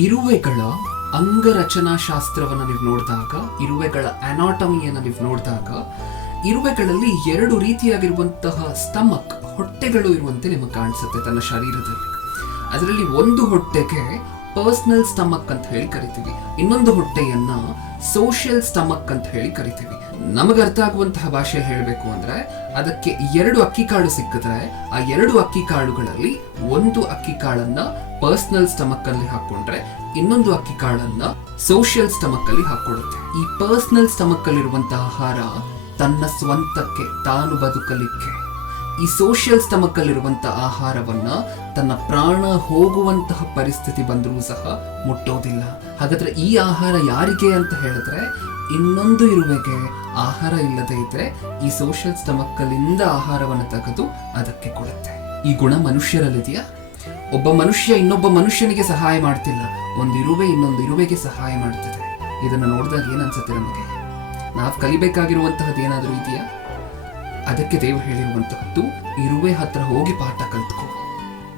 ಇರುವೆಗಳ ಅಂಗರಚನಾ ಶಾಸ್ತ್ರವನ್ನು ನೀವು ನೋಡಿದಾಗ, ಇರುವೆಗಳ ಅನಾಟಮಿಯನ್ನು ನೀವು ನೋಡಿದಾಗ, ಇರುವೆಗಳಲ್ಲಿ 2 ರೀತಿಯಾಗಿರುವಂತಹ ಸ್ಟಮಕ್, ಹೊಟ್ಟೆಗಳು ಇರುವಂತೆ ನಿಮಗೆ ಕಾಣಿಸುತ್ತೆ ತನ್ನ ಶರೀರದಲ್ಲಿ. ಅದರಲ್ಲಿ ಒಂದು ಹೊಟ್ಟೆಗೆ ಪರ್ಸನಲ್ ಸ್ಟಮಕ್ ಅಂತ ಹೇಳಿ ಕರಿತೀವಿ, ಇನ್ನೊಂದು ಹೊಟ್ಟೆಯನ್ನ ಸೋಷಿಯಲ್ ಸ್ಟಮಕ್ ಅಂತ ಹೇಳಿ ಕರಿತೀವಿ. ನಮಗೆ ಅರ್ಥ ಆಗುವಂತಹ ಭಾಷೆ ಹೇಳಬೇಕು ಅಂದ್ರೆ, ಅದಕ್ಕೆ 2 ಅಕ್ಕಿ ಕಾಳು ಸಿಕ್ಕಿದ್ರೆ ಆ 2 ಅಕ್ಕಿ ಕಾಳುಗಳಲ್ಲಿ ಒಂದು ಅಕ್ಕಿ ಕಾಳನ್ನ ಪರ್ಸನಲ್ ಸ್ಟಮಕ್ ಅಲ್ಲಿ ಹಾಕೊಂಡ್ರೆ ಇನ್ನೊಂದು ಅಕ್ಕಿ ಕಾಳನ್ನ ಸೋಷಿಯಲ್ ಸ್ಟಮಕ್ ಅಲ್ಲಿ ಹಾಕೊಳ್ಳುತ್ತೆ. ಈ ಪರ್ಸನಲ್ ಸ್ಟಮಕ್ ಅಲ್ಲಿರುವಂತಹ ಆಹಾರ ತನ್ನ ಸ್ವಂತಕ್ಕೆ ತಾನು ಬದುಕಲಿಕ್ಕೆ, ಈ ಸೋಷಿಯಲ್ ಸ್ಟಮಕ್ ಅಲ್ಲಿರುವಂತಹ ಆಹಾರವನ್ನ ತನ್ನ ಪ್ರಾಣ ಹೋಗುವಂತಹ ಪರಿಸ್ಥಿತಿ ಬಂದರೂ ಸಹ ಮುಟ್ಟೋದಿಲ್ಲ. ಹಾಗಾದ್ರೆ ಈ ಆಹಾರ ಯಾರಿಗೆ ಅಂತ ಹೇಳಿದ್ರೆ, ಇನ್ನೊಂದು ಇರುವೆಗೆ ಆಹಾರ ಇಲ್ಲದೆ ಇದ್ರೆ ಈ ಸೋಷಿಯಲ್ ಸ್ಟಮಕ್ ಅಲ್ಲಿಂದ ಆಹಾರವನ್ನು ತೆಗೆದು ಅದಕ್ಕೆ ಕೊಡುತ್ತೆ. ಈ ಗುಣ ಮನುಷ್ಯರಲ್ಲಿದೆಯಾ? ಒಬ್ಬ ಮನುಷ್ಯ ಇನ್ನೊಬ್ಬ ಮನುಷ್ಯನಿಗೆ ಸಹಾಯ ಮಾಡ್ತಿಲ್ಲ, ಒಂದು ಇರುವೆ ಇನ್ನೊಂದು ಇರುವೆಗೆ ಸಹಾಯ ಮಾಡ್ತಿದೆ. ಇದನ್ನು ನೋಡಿದಾಗ ಏನನ್ಸುತ್ತೆ ನಮಗೆ? ನಾವು ಕಲಿಬೇಕಾಗಿರುವಂತಹದ್ದು ಏನಾದರೂ ಇದೆಯಾ? ಅದಕ್ಕೆ ದೇವರು ಹೇಳಿರುವಂತಹದ್ದು, ಇರುವೆ ಹತ್ರ ಹೋಗಿ ಪಾಠ ಕಲ್ತ್ಕೋ.